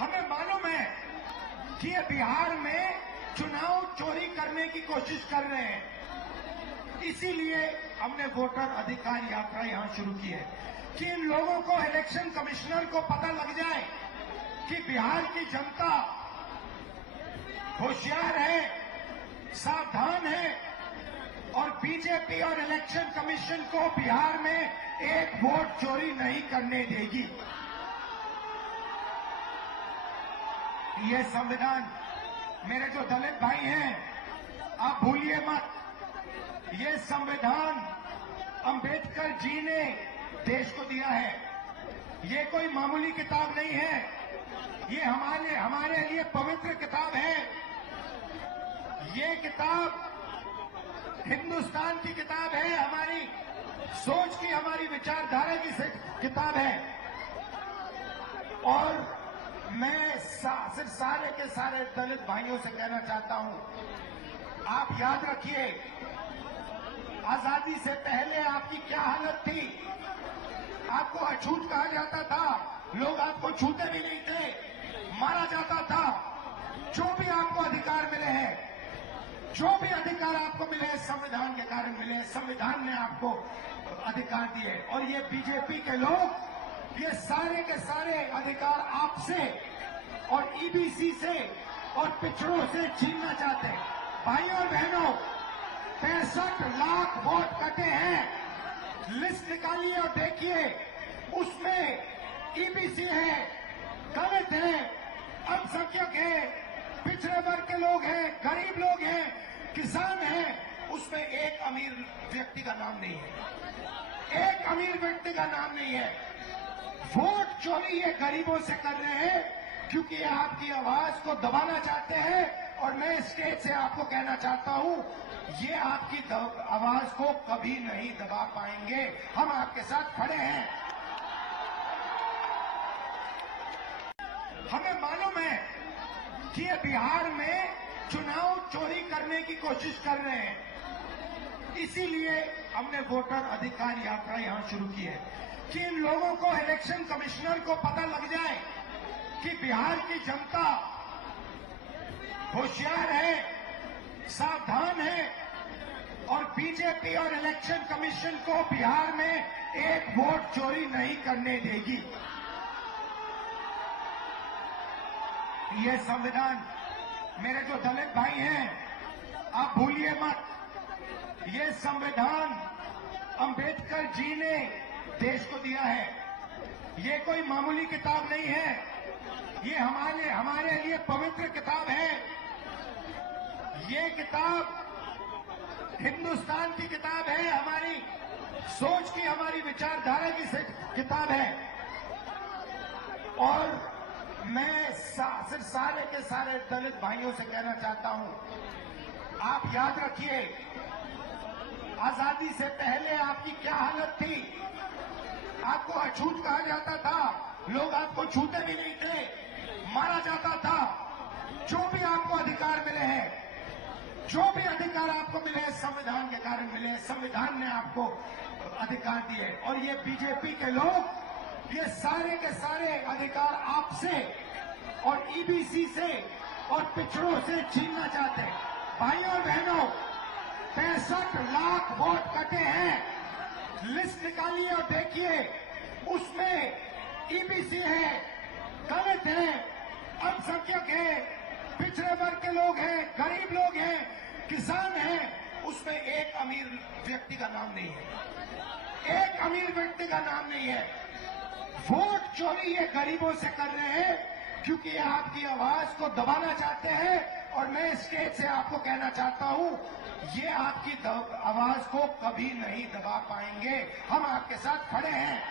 हमें मालूम है कि ये बिहार में चुनाव चोरी करने की कोशिश कर रहे हैं। इसीलिए हमने वोटर अधिकार यात्रा यहां शुरू की है कि इन लोगों को, इलेक्शन कमिश्नर को पता लग जाए कि बिहार की जनता होशियार है, सावधान है और बीजेपी और इलेक्शन कमीशन को बिहार में एक वोट चोरी नहीं करने देगी। ये संविधान, मेरे जो दलित भाई हैं, आप भूलिए मत, ये संविधान अंबेडकर जी ने देश को दिया है। ये कोई मामूली किताब नहीं है, ये हमारे लिए पवित्र किताब है। ये किताब हिंदुस्तान की किताब है, हमारी सोच की, हमारी विचारधारा की किताब है। और मैं सिर्फ सारे के सारे दलित भाइयों से कहना चाहता हूं, आप याद रखिए, आजादी से पहले आपकी क्या हालत थी। आपको अछूत कहा जाता था, लोग आपको छूते भी नहीं थे, मारा जाता था। जो भी आपको अधिकार मिले हैं, जो भी अधिकार आपको मिले हैं, संविधान के कारण मिले हैं। संविधान ने आपको अधिकार दिए और ये बीजेपी के लोग ये सारे के सारे अधिकार आपसे और ईबीसी से और पिछड़ों से छीनना चाहते हैं। भाइयों और बहनों, 65 लाख वोट कटे हैं। लिस्ट निकालिए और देखिए, उसमें ईबीसी है, दलित है, अल्पसंख्यक है, पिछड़े वर्ग के लोग हैं, गरीब लोग हैं, किसान हैं। उसमें एक अमीर व्यक्ति का नाम नहीं है, एक अमीर व्यक्ति का नाम नहीं है। वोट चोरी ये गरीबों से कर रहे हैं क्योंकि ये आपकी आवाज को दबाना चाहते हैं। और मैं स्टेज से आपको कहना चाहता हूं, ये आपकी आवाज को कभी नहीं दबा पाएंगे। हम आपके साथ खड़े हैं। हमें मालूम है कि ये बिहार में चुनाव चोरी करने की कोशिश कर रहे हैं। इसीलिए हमने वोटर अधिकार यात्रा यहां शुरू की है कि इन लोगों को, इलेक्शन कमिश्नर को पता लग जाए कि बिहार की जनता होशियार है, सावधान है और बीजेपी और इलेक्शन कमीशन को बिहार में एक वोट चोरी नहीं करने देगी। ये संविधान, मेरे जो दलित भाई हैं, आप भूलिए मत, ये संविधान अंबेडकर जी ने देश को दिया है। ये कोई मामूली किताब नहीं है, ये हमारे लिए पवित्र किताब है। ये किताब हिंदुस्तान की किताब है, हमारी सोच की, हमारी विचारधारा की किताब है। और मैं सिर्फ सारे के सारे दलित भाइयों से कहना चाहता हूं, आप याद रखिए, आजादी से पहले आपकी क्या हालत थी। आपको अछूत कहा जाता था, लोग आपको छूते भी नहीं थे, मारा जाता था। जो भी आपको अधिकार मिले हैं, जो भी अधिकार आपको मिले हैं, संविधान के कारण मिले हैं। संविधान ने आपको अधिकार दिए और ये बीजेपी के लोग ये सारे के सारे अधिकार आपसे और ईबीसी से और पिछड़ों से छीनना चाहते हैं। भाइयों और बहनों, 65 लाख वोट कटे हैं। लिस्ट निकालिए और देखिए, उसमें ईबीसी है, दलित है, अल्पसंख्यक है, पिछड़े वर्ग के लोग हैं, गरीब लोग हैं, किसान हैं। उसमें एक अमीर व्यक्ति का नाम नहीं है, एक अमीर व्यक्ति का नाम नहीं है। वोट चोरी ये गरीबों से कर रहे हैं क्योंकि ये आपकी आवाज को दबाना चाहते हैं। और मैं स्टेज से आपको कहना चाहता हूं, ये आपकी आवाज को कभी नहीं दबा पाएंगे। हम आपके साथ खड़े हैं।